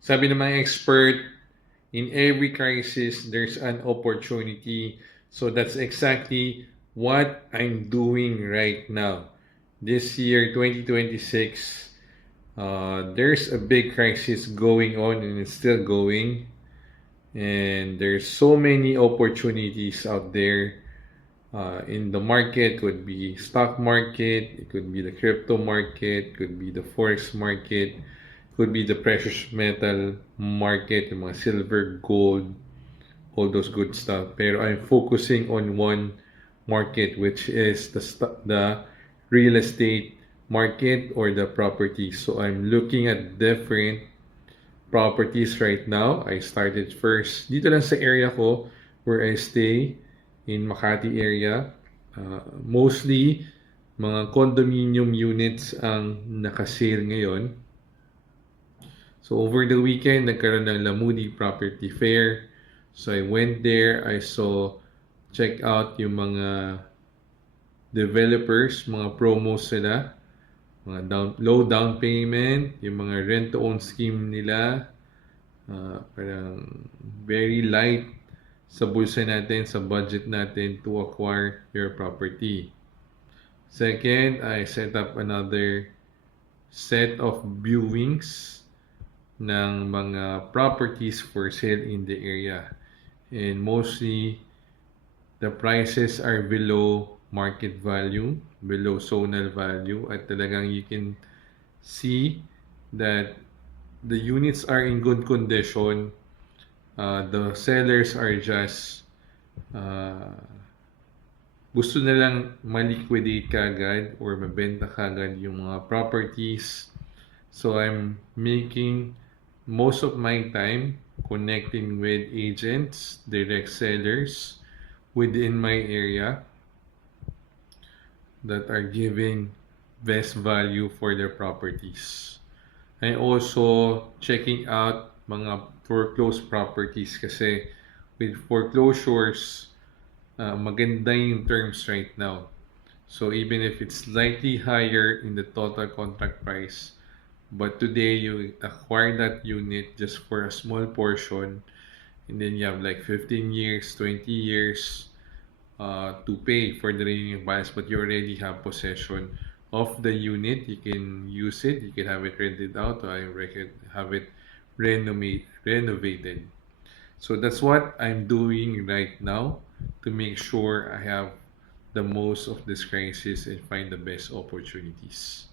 Sabi ng mga expert, in every crisis, there's an opportunity. So that's exactly what I'm doing right now. This year, 2026, there's a big crisis going on and it's still going. And there's so many opportunities out there in the market. Could be stock market, it could be the crypto market, could be the forex market, could be the precious metal market, yung mga silver, gold, all those good stuff. Pero I'm focusing on one market, which is the real estate market or the property. So I'm looking at different properties right now. I started first dito lang sa area ko where I stay in Makati area. Mostly mga condominium units ang nakasale ngayon. So over the weekend, nagkaroon ng Lamudi Property Fair. So I went there, I saw, check out yung mga developers, mga promos sila, mga low down payment, yung mga rent-to-own scheme nila, parang very light sa bulsa natin, sa budget natin to acquire your property. Second, I set up another set of viewings ng mga properties for sale in the area. And mostly, the prices are below market value, below zonal value, at talagang you can see that the units are in good condition. The sellers are just gusto na lang ma-liquidate kagad or mabenta kagad yung mga properties. So I'm making most of my time connecting with agents, direct sellers within my area that are giving best value for their properties. I also checking out mga foreclosed properties kasi with foreclosures, maganda yung terms right now. So even if it's slightly higher in the total contract price, but today you acquire that unit just for a small portion, and then you have like 15 years, 20 years to pay for the remaining balance, but you already have possession of the unit. You can use it, you can have it rented out, or have it renovated. So that's what I'm doing right now to make sure I have the most of this crisis and find the best opportunities.